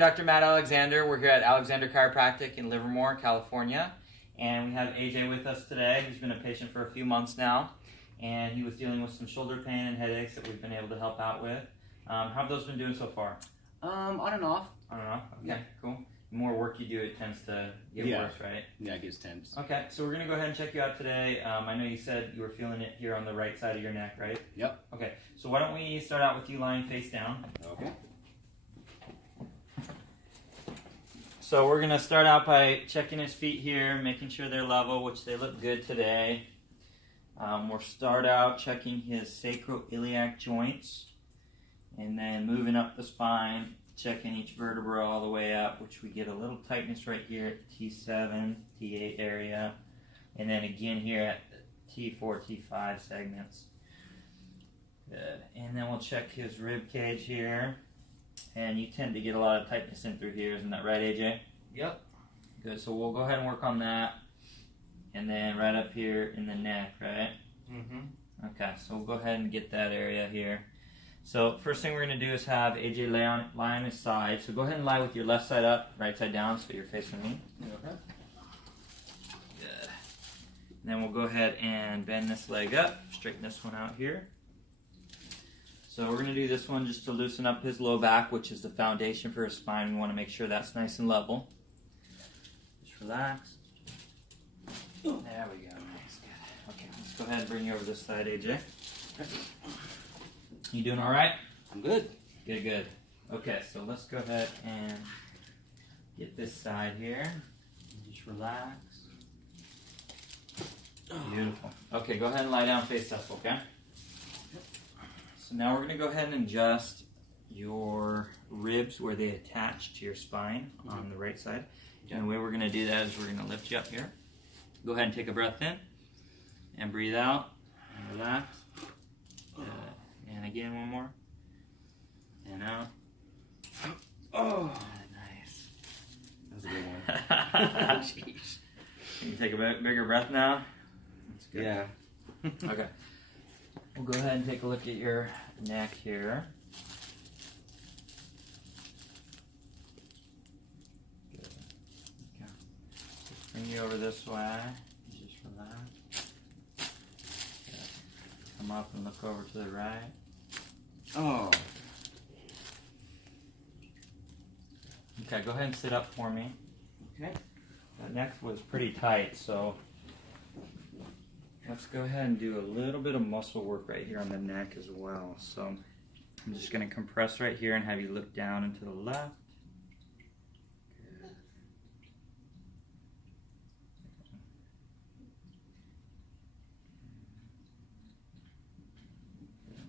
Dr. Matt Alexander. We're here at Alexander Chiropractic in Livermore, California. And we have AJ with us today. He's been a patient for a few months now. And he was dealing with some shoulder pain and headaches that we've been able to help out with. How have those been doing so far? On and off. On and off? Okay, Yeah. cool. The more work you do, it tends to get worse, right? Yeah, it gets tense. Okay, so we're going to go ahead and check you out today. I know you said you were feeling it here on the right side of your neck, right? Yep. Okay, so why don't we start out with you lying face down. Okay. So we're going to start out by checking his feet here, making sure they're level, which they look good today. We'll start out checking his sacroiliac joints, and then moving up the spine, checking each vertebra all the way up, which we get a little tightness right here at the T7, T8 area, and then again here at the T4, T5 segments. Good. And then we'll check his rib cage here. And you tend to get a lot of tightness in through here, isn't that right, AJ? Yep. Good, so we'll go ahead and work on that. And then right up here in the neck, right? Mm-hmm. Okay, so we'll go ahead and get that area here. So first thing we're going to do is have AJ lie on his side. So go ahead and lie with your left side up, right side down, so you're facing me. Okay. Good. And then we'll go ahead and bend this leg up, straighten this one out here. So we're going to do this one just to loosen up his low back, which is the foundation for his spine. We want to make sure that's nice and level. Just relax. There we go. Nice. Good. Okay, let's go ahead and bring you over this side, AJ. Okay. You doing all right? I'm good. Good, good. Okay, so let's go ahead and get this side here. Just relax. Beautiful. Okay, go ahead and lie down face up, okay? So now we're going to go ahead and adjust your ribs where they attach to your spine on the right side. And the way we're going to do that is we're going to lift you up here. Go ahead and take a breath in and breathe out and relax. And again, one more. And out. Oh, nice. that's a good one. Jeez. Can you take a bigger breath now? That's good. Yeah. Okay. We'll go ahead and take a look at your neck here. Good. Okay. Just bring you over this way. Just relax. Good. Come up and look over to the right. Oh. Okay, go ahead and sit up for me. Okay. That neck was pretty tight, so let's go ahead and do a little bit of muscle work right here on the neck as well. So I'm just going to compress right here and have you look down and to the left. Good.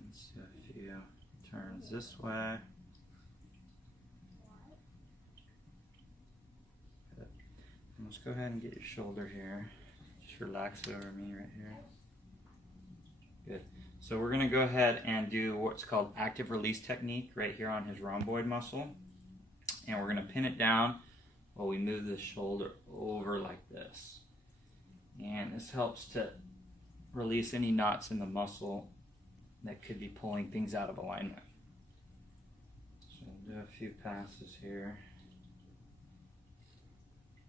Let's do a few turns this way. Good. And let's go ahead and get your shoulder here. Just relax it over me right here. Good. So we're going to go ahead and do what's called active release technique right here on his rhomboid muscle. And we're going to pin it down while we move the shoulder over like this. And this helps to release any knots in the muscle that could be pulling things out of alignment. So we'll do a few passes here.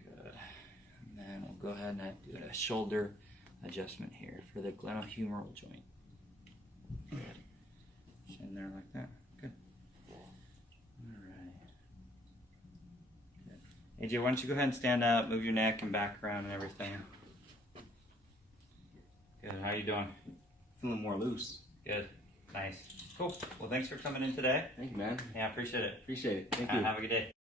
Good. And then we'll go ahead and do a shoulder adjustment here for the glenohumeral joint. Good. Just in there like that. Good. Alright. Good. AJ, why don't you go ahead and stand up, move your neck and back around and everything. Good. How you doing? Feeling more loose. Good. Nice. Cool. Well, thanks for coming in today. Thank you, man. Yeah, I appreciate it. Appreciate it. Thank you. Have a good day.